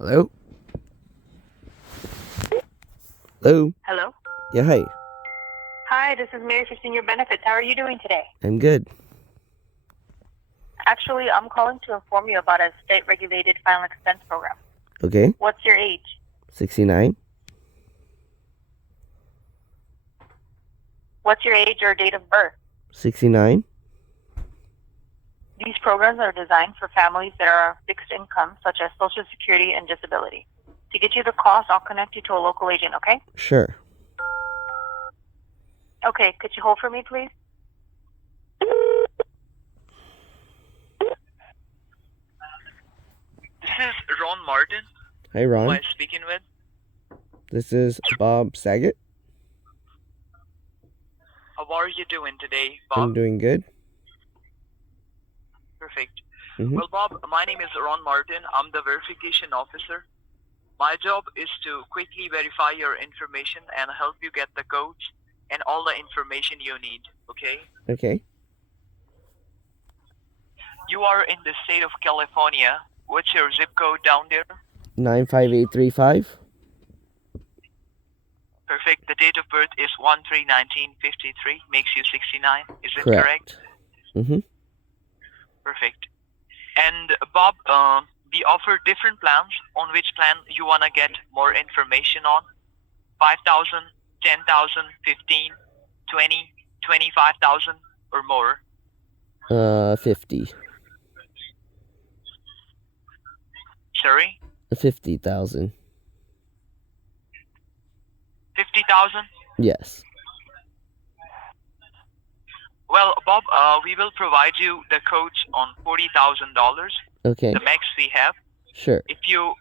Hello? Hello? Hello? Yeah, hi. Hi, this is Mary for Senior Benefits. How are you doing today? I'm good. Actually, I'm calling to inform you about a state-regulated final expense program. Okay. What's your age? 69? What's your age or date of birth? 69? These programs are designed for families that are fixed income, such as Social Security and disability. To get you the cost, I'll connect you to a local agent, okay? Sure. Okay, could you hold for me, please? This is Ron Martin. Hi, Who am Ron. I speaking with? This is Bob Sagat. How are you doing today, Bob? I'm doing good. Perfect. Mm-hmm. Well, Bob, my name is Ron Martin. I'm the verification officer. My job is to quickly verify your information and help you get the codes and all the information you need, okay? Okay. You are in the state of California. What's your zip code down there? 95835? Perfect. The date of birth is 1/3/1953, makes you 69. Is it Correct. correct? Mm-hmm. Perfect. And Bob, we offer different plans. On which plan you want to get more information on? 5,000, 10,000, 15, 20, 25,000 or more? 50. Sorry? 50,000. 50,000? Yes. Well, Bob, we will provide you the codes on $40,000, Okay. the max we have. Sure. If you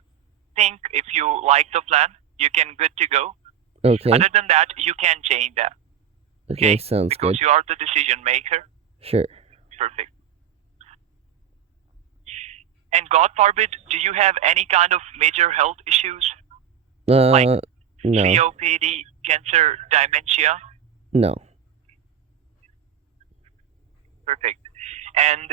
like the plan, you can good to go. Okay. Other than that, you can change that. Okay, sounds because good. you are the decision maker. Sure. Perfect. And God forbid, do you have any kind of major health issues? No. COPD, cancer, dementia? No. Perfect. And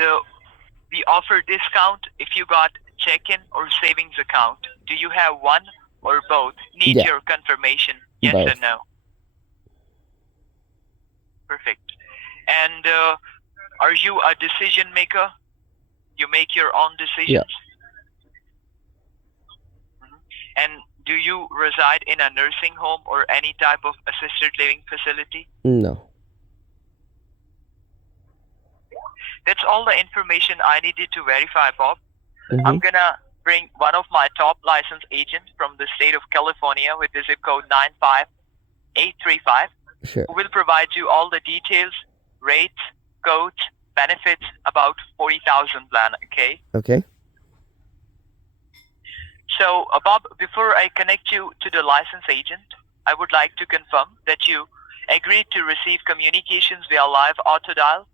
we offer discount if you got check-in or savings account. Do you have one or both? Need Yeah. your confirmation, yes Both. or no? Perfect. And are you a decision maker? You make your own decisions? Yeah. And do you reside in a nursing home or any type of assisted living facility? No. That's all the information I needed to verify, Bob. Mm-hmm. I'm gonna bring one of my top licensed agents from the state of California with the zip code 95835, Sure. who will provide you all the details, rates, codes, benefits about 40,000 plan, okay? Okay. So, Bob, before I connect you to the licensed agent, I would like to confirm that you agreed to receive communications via live auto dial,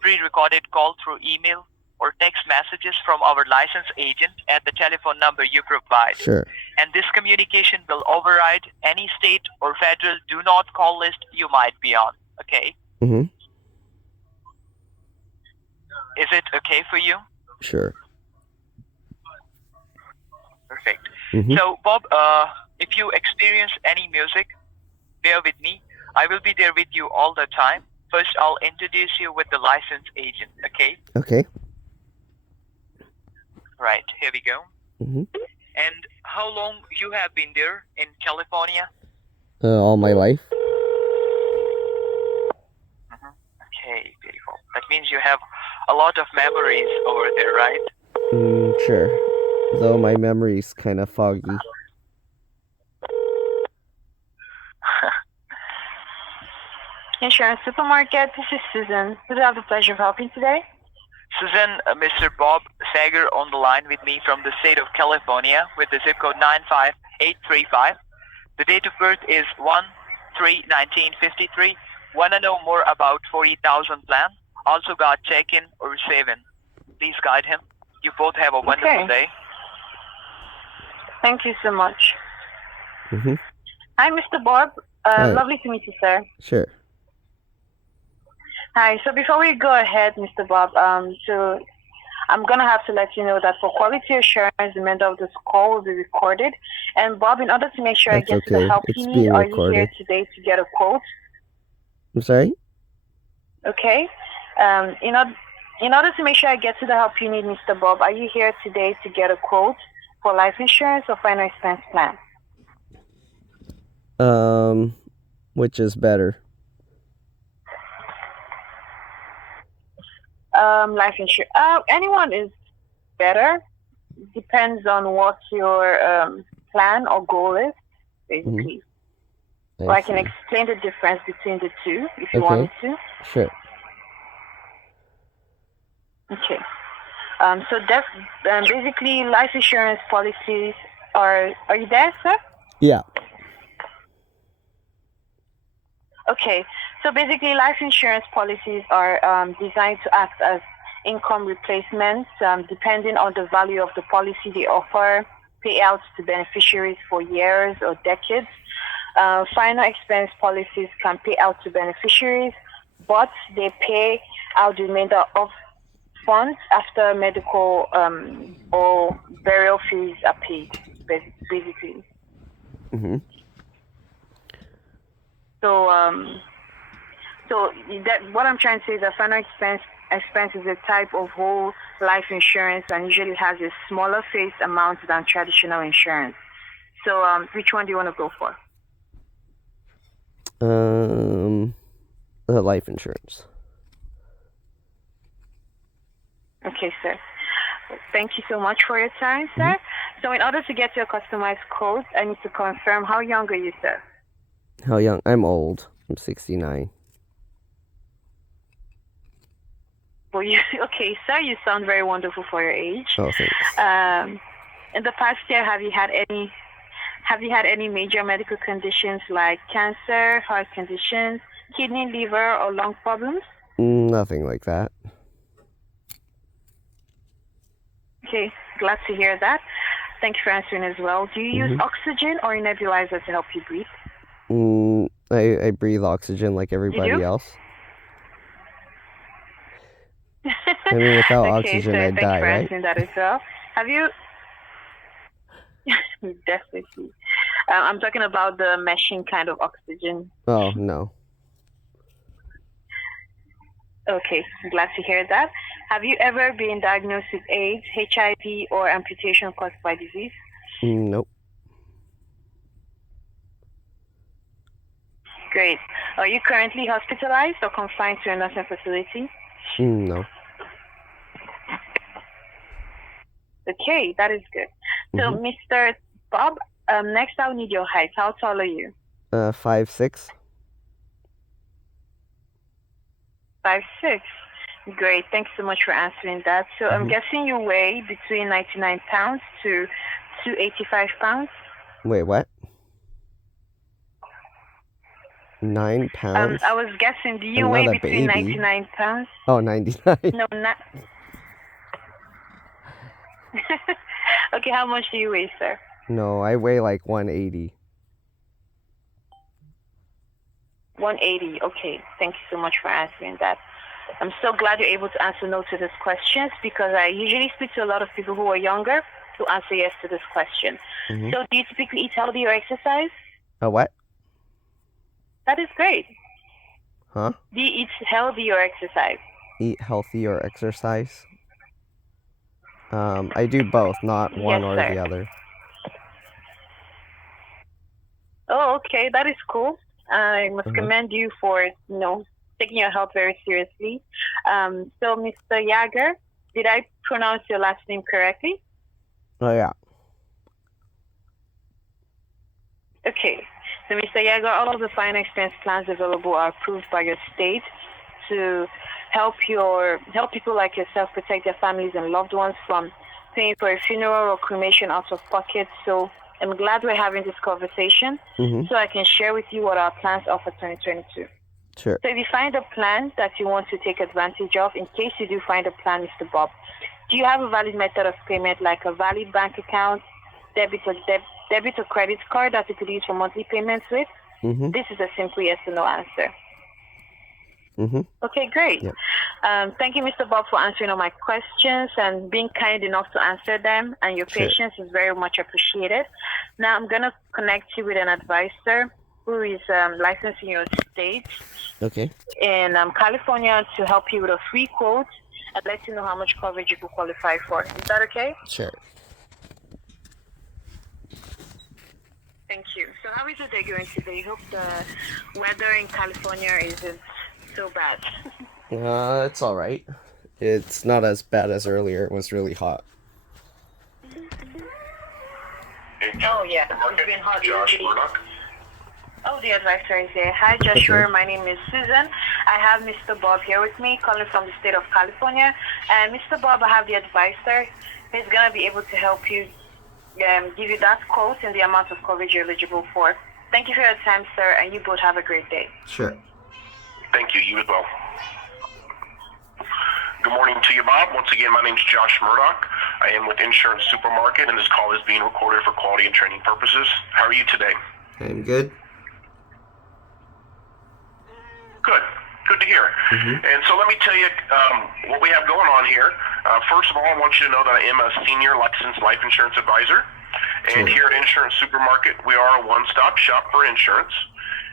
pre-recorded call through email, or text messages from our licensed agent at the telephone number you provide. Sure. And this communication will override any state or federal do not call list you might be on, okay? Mm-hmm. Is it okay for you? Sure. Perfect. Mm-hmm. So, Bob, if you experience any music, bear with me. I will be there with you all the time. First, I'll introduce you with the licensed agent, okay? Okay. Right, here we go. Mm-hmm. And how long you have been there in California? All my life. Okay, beautiful. That means you have a lot of memories over there, right? Sure. Though my memory's kind of foggy. Insurance Supermarket, this is Susan. Who do I have the pleasure of helping today? Susan, Mr. Bob Sager on the line with me from the state of California with the zip code 95835. The date of birth is 1/3/1953. Want to know more about 40,000 plan? Also got check-in or save-in. Please guide him. You both have a wonderful day. Thank you so much. Mm-hmm. Hi, Mr. Bob. Hi. Lovely to meet you, sir. Sure. Hi. So before we go ahead, Mr. Bob, I'm going to have to let you know that for quality assurance, the remainder of this call will be recorded. And Bob, in order to make sure I That's get to the okay. help It's you need, being are you here recorded. today to get a quote? I'm sorry? Okay. In order to make sure I get to the help you need, Mr. Bob, are you here today to get a quote for life insurance or final expense plan? Which is better? Life insurance. Anyone is better. Depends on what your plan or goal is, basically. Or I can see. explain the difference between the two if you Okay. want me to. Sure. Okay. So basically, life insurance policies are you there, sir? Yeah. Okay. So basically, life insurance policies are designed to act as income replacements, depending on the value of the policy they offer, payouts to beneficiaries for years or decades. Final expense policies can pay out to beneficiaries, but they pay out the remainder of funds after medical or burial fees are paid, basically. Mhm. So that what I'm trying to say is that final expense is a type of whole life insurance and usually has a smaller face amount than traditional insurance. So which one do you want to go for? The life insurance. Okay, sir. Thank you so much for your time, sir. So in order to get your customized quote, I need to confirm how young are you, sir? How young? I'm old. I'm 69. Well, okay, sir. You sound very wonderful for your age. Oh, thanks. In the past year, have you had any major medical conditions like cancer, heart conditions, kidney, liver, or lung problems? Nothing like that. Okay, glad to hear that. Thank you for answering as well. Do you use oxygen or a nebulizer to help you breathe? I breathe oxygen like everybody else. I mean, without oxygen, so I'd thank die, you for right? answering that as well. Have you? Definitely. I'm talking about the meshing kind of oxygen. Oh, no. Okay, glad to hear that. Have you ever been diagnosed with AIDS, HIV, or amputation caused by disease? Nope. Great. Are you currently hospitalized or confined to a nursing facility? No. Okay, that is good. So, Mr. Bob, next I'll need your height. How tall are you? 5'6". 5'6". Great. Thanks so much for answering that. So I'm guessing you weigh between 99 pounds to 285 pounds. Wait, what? 9 pounds? I was guessing, do you I'm weigh not a between baby. 99 pounds? Oh, 99. No, not. Okay, how much do you weigh, sir? No, I weigh like 180. 180. Okay, thank you so much for answering that. I'm so glad you're able to answer no to these questions because I usually speak to a lot of people who are younger who answer yes to this question. So do you typically eat healthy or exercise? What? That is great. Huh? Do you eat healthy or exercise? Eat healthy or exercise? I do both, not one or the other. Oh, okay, that is cool. I must commend you for, taking your health very seriously. So, Mr. Yager, did I pronounce your last name correctly? Oh, yeah. Okay. So, Mr. Yager, all of the final expense plans available are approved by your state to help people like yourself protect their families and loved ones from paying for a funeral or cremation out of pocket. So, I'm glad we're having this conversation so I can share with you what our plans are for 2022. Sure. So if you find a plan that you want to take advantage of, in case you do find a plan, Mr. Bob, do you have a valid method of payment like a valid bank account, debit or credit card that you could use for monthly payments with? This is a simple yes or no answer. Mm-hmm. Okay, great. Yep. Thank you, Mr. Bob, for answering all my questions and being kind enough to answer them. And your Sure. patience is very much appreciated. Now I'm going to connect you with an advisor who is licensed in your state Okay. in California to help you with a free quote and let you know how much coverage you could qualify for. Is that okay? Sure. Thank you. So how is your day going today? Hope the weather in California isn't so bad. It's all right. It's not as bad as earlier. It was really hot. Oh, yeah. It's been hot. Josh lately. Murdoch. Oh, the advisor is here. Hi, Joshua. My name is Susan. I have Mr. Bob here with me, calling from the state of California. And Mr. Bob, I have the advisor. He's going to be able to help you, give you that quote and the amount of coverage you're eligible for. Thank you for your time, sir, and you both have a great day. Sure. Thank you. You as well. Good morning to you, Bob. Once again, my name is Josh Murdoch. I am with Insurance Supermarket, and this call is being recorded for quality and training purposes. How are you today? I'm good. Good. Good to hear. And so let me tell you what we have going on here. First of all, I want you to know that I am a senior licensed life insurance advisor. And Sure. here at Insurance Supermarket, we are a one-stop shop for insurance.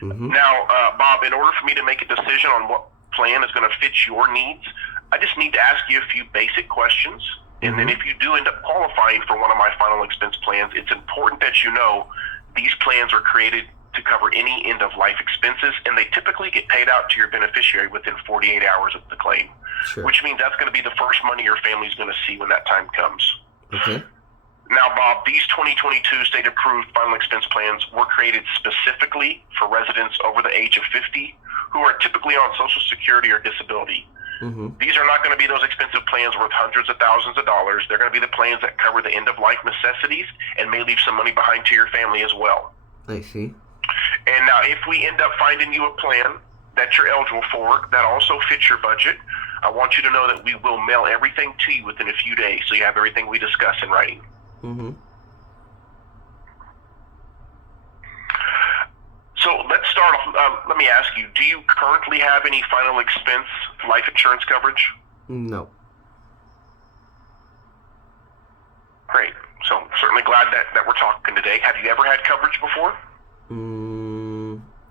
Now, Bob, in order for me to make a decision on what plan is going to fit your needs, I just need to ask you a few basic questions. And then if you do end up qualifying for one of my final expense plans, it's important that you know these plans are created to cover any end-of-life expenses, and they typically get paid out to your beneficiary within 48 hours of the claim, Sure. which means that's going to be the first money your family's going to see when that time comes. Okay. Now, Bob, these 2022 state-approved final expense plans were created specifically for residents over the age of 50 who are typically on Social Security or disability. These are not going to be those expensive plans worth hundreds of thousands of dollars. They're going to be the plans that cover the end-of-life necessities and may leave some money behind to your family as well. I see. And now, if we end up finding you a plan that you're eligible for that also fits your budget, I want you to know that we will mail everything to you within a few days, so you have everything we discuss in writing. So let's start off. Let me ask you, do you currently have any final expense life insurance coverage? No. Great. So certainly glad that we're talking today. Have you ever had coverage before?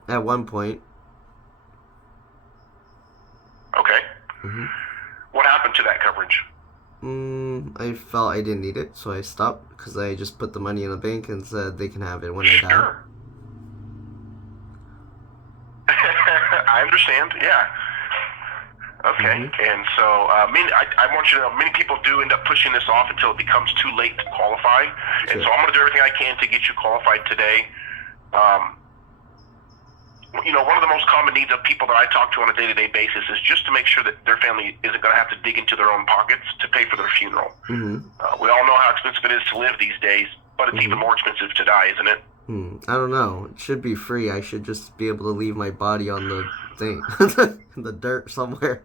At one point. Okay. What happened to that coverage? I felt I didn't need it, so I stopped because I just put the money in the bank and said they can have it when I die. Sure. I understand. Yeah. Okay. And so, I want you to know, many people do end up pushing this off until it becomes too late to qualify. And so I'm going to do everything I can to get you qualified today. One of the most common needs of people that I talk to on a day-to-day basis is just to make sure that their family isn't going to have to dig into their own pockets to pay for their funeral. We all know how expensive it is to live these days, but it's even more expensive to die, isn't it? I don't know. It should be free. I should just be able to leave my body on the thing, in the dirt somewhere.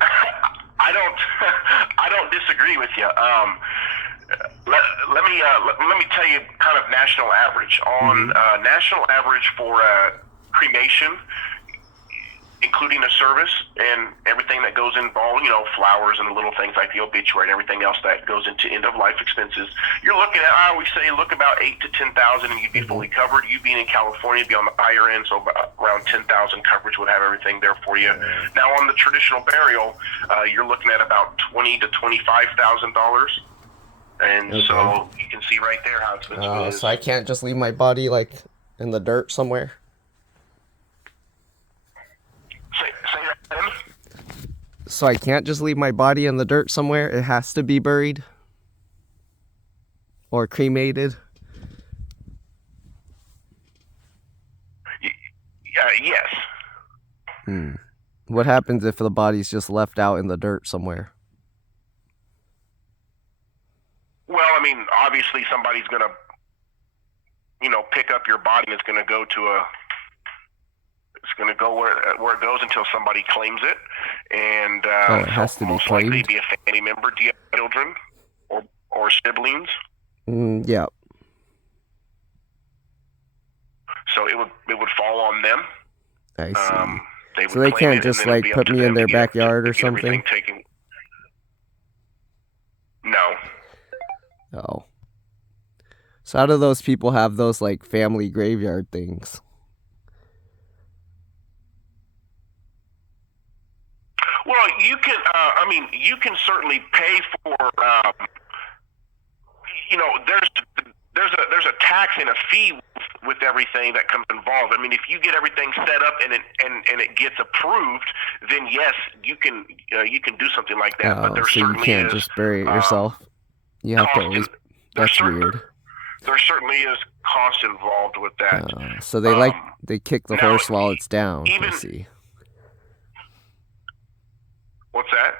I don't disagree with you. Let me tell you kind of national average. On national average for cremation, including a service and everything that goes involved, flowers and the little things like the obituary and everything else that goes into end-of-life expenses, you're looking at, I always say, look about $8,000 to $10,000 and you'd be fully covered. You being in California, you'd be on the higher end, so around $10,000 coverage would have everything there for you. Now, on the traditional burial, you're looking at about $20,000 to $25,000. And so you can see right there how expensive it is. So I can't just leave my body, in the dirt somewhere? Say that again? So I can't just leave my body in the dirt somewhere? It has to be buried? Or cremated? Yes. What happens if the body's just left out in the dirt somewhere? Well, obviously somebody's going to, pick up your body. It's going to go where it goes until somebody claims it. And it has to be most likely claimed? be a family member. Do you have children or siblings? Yeah. So it would fall on them. I see. They So would they claim can't it, just and then it'd like be up put to me them in their to get, backyard to or get everything something? taken. No. Oh. So how do those people have those like family graveyard things? Well, you can. I mean, you can certainly pay for. There's a tax and a fee with everything that comes involved. I mean, if you get everything set up and it gets approved, then yes, you can do something like that. But Oh, there so you certainly can't is just bury it yourself. You have to cost. always. There's That's weird. There certainly is cost involved with that. So they kick the now, horse while it's down. Even, I see. What's that?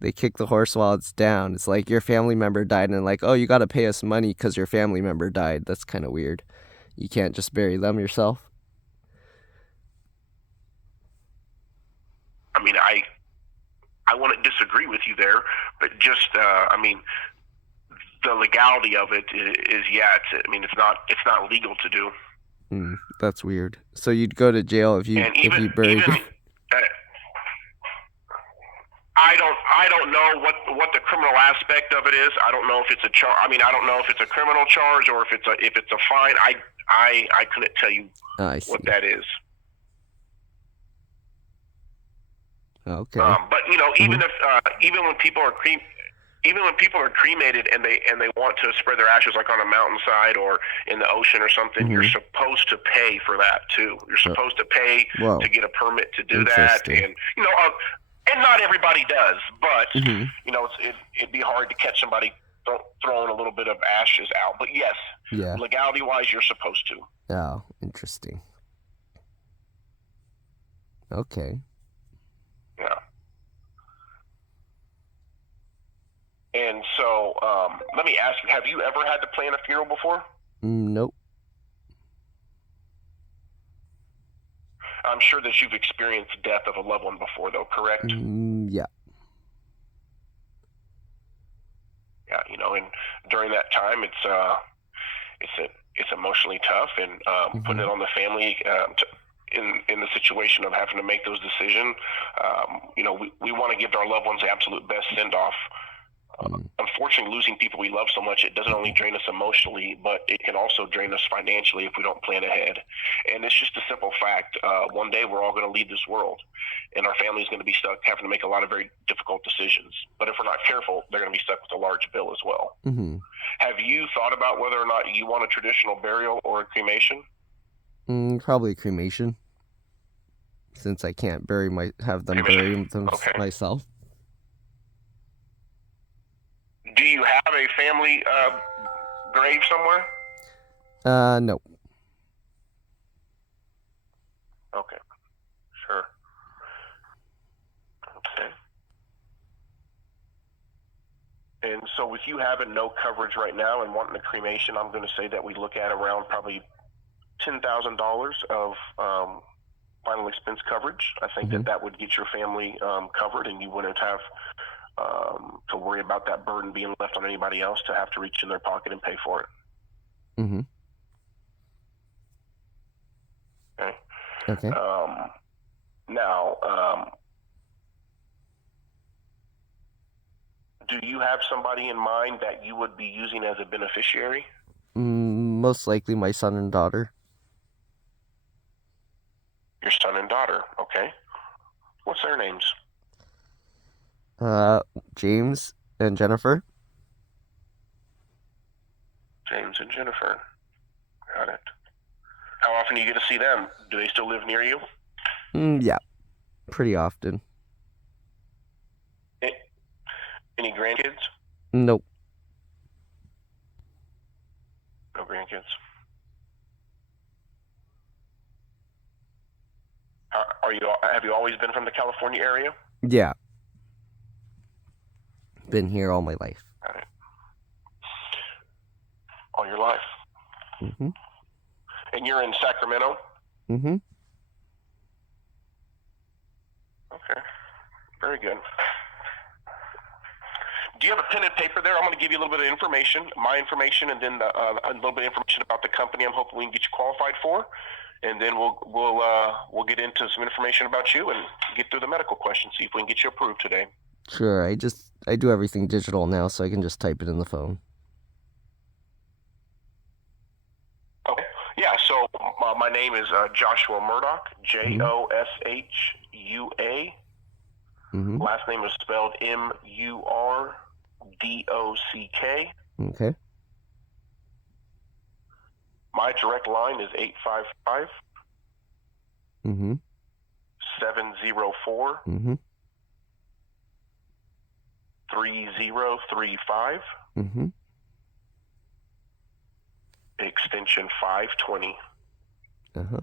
They kick the horse while it's down. It's like your family member died, and like, oh, you got to pay us money because your family member died. That's kind of weird. You can't just bury them yourself. I mean, I wouldn't disagree with you there, but just I mean, the legality of it is it's not legal to do. That's weird. So you'd go to jail if you buried. I don't know what the criminal aspect of it is. I don't know if it's a charge. I mean, I don't know if it's a criminal charge or if it's a fine. I couldn't tell you what that is. Okay. But even if even when people are cremated and they want to spread their ashes like on a mountainside or in the ocean or something, you're supposed to pay for that too. You're supposed to pay to get a permit to do that, and and not everybody does, but it'd be hard to catch somebody throwing a little bit of ashes out. But yes, legality wise, you're supposed to. Oh, interesting. Okay. Yeah. And so, let me ask you: have you ever had to plan a funeral before? Nope. I'm sure that you've experienced the death of a loved one before, though, correct? Yeah. Yeah, and during that time, it's emotionally tough, and putting it on the family in the situation of having to make those decisions. We want to give our loved ones the absolute best send off. Unfortunately, losing people we love so much, it doesn't only drain us emotionally, but it can also drain us financially if we don't plan ahead. And it's just a simple fact. One day we're all going to leave this world, and our family is going to be stuck having to make a lot of very difficult decisions. But if we're not careful, they're going to be stuck with a large bill as well. Have you thought about whether or not you want a traditional burial or a cremation? Probably cremation, since I can't have them bury them myself. Do you have a family grave somewhere? No. Okay. Sure. Okay. And so with you having no coverage right now and wanting a cremation, I'm going to say that we look at around probably $10,000 of final expense coverage. I think that would get your family covered, and you wouldn't have to worry about that burden being left on anybody else to have to reach in their pocket and pay for it. Okay. Now, do you have somebody in mind that you would be using as a beneficiary? Most likely my son and daughter. Your son and daughter, okay. What's their names? James and Jennifer. James and Jennifer. Got it. How often do you get to see them? Do they still live near you? Yeah, pretty often. Any grandkids? Nope. No grandkids. Have you always been from the California area? Yeah. Been here all my life. Got it. All your life? And you're in Sacramento? Okay. Very good. Do you have a pen and paper there? I'm going to give you a little bit of information, my information, and then a little bit of information about the company I'm hoping we can get you qualified for. and then we'll get into some information about you and get through the medical questions. See if we can get you approved today. Sure. I do everything digital now, so I can just type it in the phone. Okay. Yeah. So my name is Joshua Murdoch. Joshua. Mm-hmm. Last name is spelled Murdock. Okay. My direct line is 855 Mm-hmm. 704 Mm-hmm. 3035, Mm-hmm. extension 520. Uh-huh.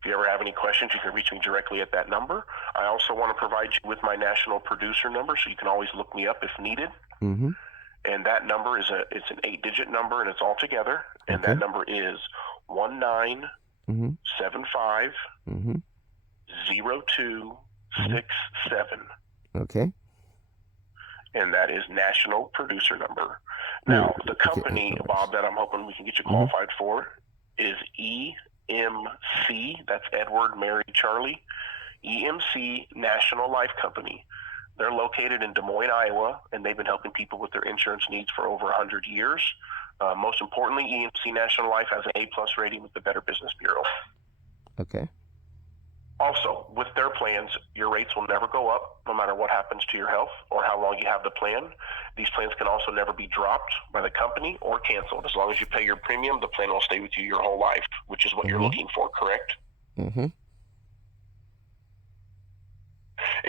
If you ever have any questions, you can reach me directly at that number. I also want to provide you with my national producer number, so you can always look me up if needed. Mm-hmm. And that number is it's an 8-digit number, and it's all together. And Okay. that number is 1975 Mm-hmm. 0267. Okay. And that is national producer number. Now, the company, Okay. Bob, that I'm hoping we can get you qualified for is EMC. That's Edward Mary Charlie. EMC National Life Company. They're located in Des Moines, Iowa, and they've been helping people with their insurance needs for over 100 years. Most importantly, EMC National Life has an A+ rating with the Better Business Bureau. Okay. Also, with their plans, your rates will never go up no matter what happens to your health or how long you have the plan. These plans can also never be dropped by the company or canceled. As long as you pay your premium, the plan will stay with you your whole life, which is what you're looking for, correct? Mm-hmm.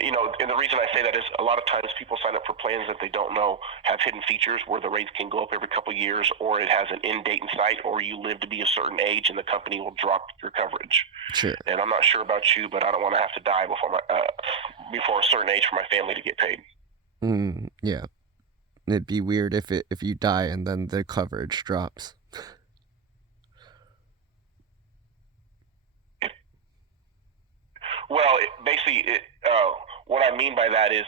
You know, and the reason I say that is a lot of times people sign up for plans that they don't know have hidden features where the rates can go up every couple of years, or it has an end date in sight, or you live to be a certain age and the company will drop your coverage. Sure. And I'm not sure about you, but I don't want to have to die before a certain age for my family to get paid. Yeah. It'd be weird if you die and then the coverage drops. Well, what I mean by that is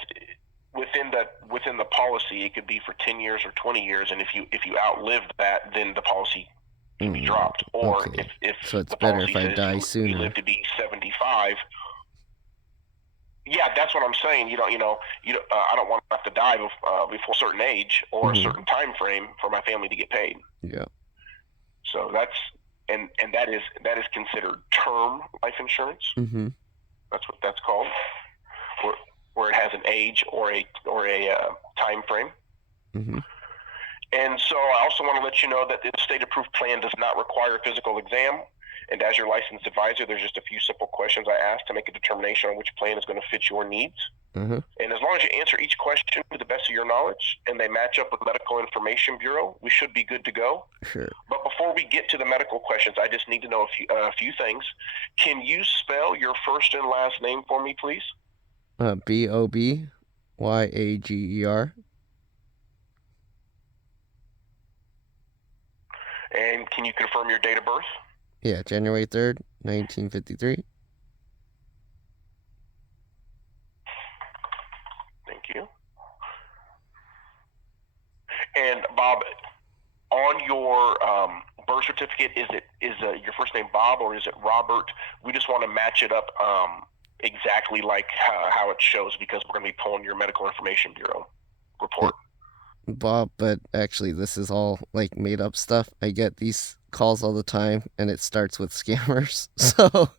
within the policy, it could be for 10 years or 20 years, and if you outlive that, then the policy can be dropped. Or Okay. if So it's the better policy if I says die you sooner. live to be 75. Yeah, that's what I'm saying. I don't want to have to die before a certain age or a certain time frame for my family to get paid. Yeah. So that's and that is considered term life insurance. Mm-hmm. That's what that's called, where it has an age or a time frame. Mm-hmm. And so I also want to let you know that this state-approved plan does not require a physical exam. And as your licensed advisor, there's just a few simple questions I ask to make a determination on which plan is going to fit your needs. Mm-hmm. And as long as you answer each question to the best of your knowledge and they match up with Medical Information Bureau, we should be good to go. Sure. But before we get to the medical questions, I just need to know a few things. Can you spell your first and last name for me, please? Bobyager. And can you confirm your date of birth? Yeah, January 3rd, 1953. Thank you. And Bob, on your birth certificate, is your first name Bob or is it Robert? We just want to match it up exactly like how it shows, because we're going to be pulling your Medical Information Bureau report. Bob, but actually this is all like made up stuff. I get these calls all the time and it starts with scammers. So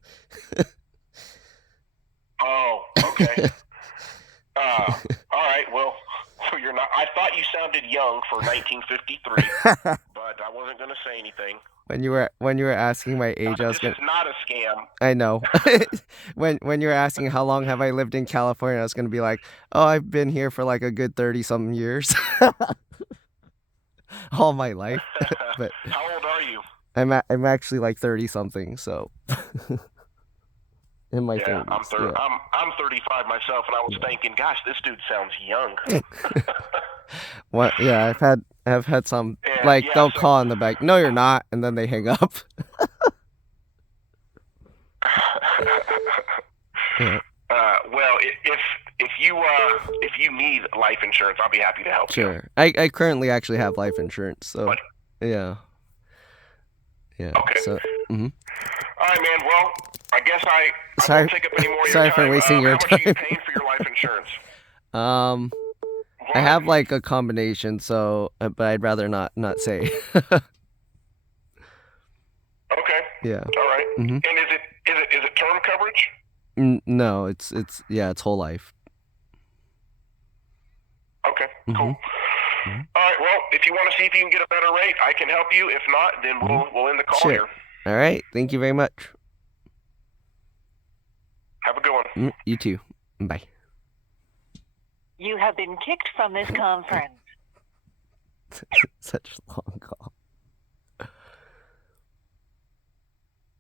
Oh, okay. All right, well, you're not. I thought you sounded young for 1953, but I wasn't going to say anything. when you were asking my age, I was This is not a scam. I know. when you were asking how long have I lived in California, I was gonna be like, oh, I've been here for like a good 30-something years. All my life. But How old are you? I'm actually like 30-something, so in my 30s. I'm 35 myself, and I was thinking, gosh, this dude sounds young. What? Yeah, I've had some they'll call in the back. No, you're not, and then they hang up. Yeah. Well, if you need life insurance, I'll be happy to help you. Sure. I currently actually have life insurance, so yeah. Yeah. Okay. So. Mm-hmm. All right, man. Well, I guess I Sorry- won't take up any more of your sorry time. for wasting your How much are you time. paying for your life insurance? I have like a combination, so but I'd rather not say. Okay. Yeah. All right. Mm-hmm. And is it term coverage? No, it's whole life. Okay. Mm-hmm. Cool. Mhm. All right. Well, if you want to see if you can get a better rate, I can help you. If not, then we'll end the call Sure. here. All right. Thank you very much. Have a good one. You too. Bye. You have been kicked from this conference. Such a long call.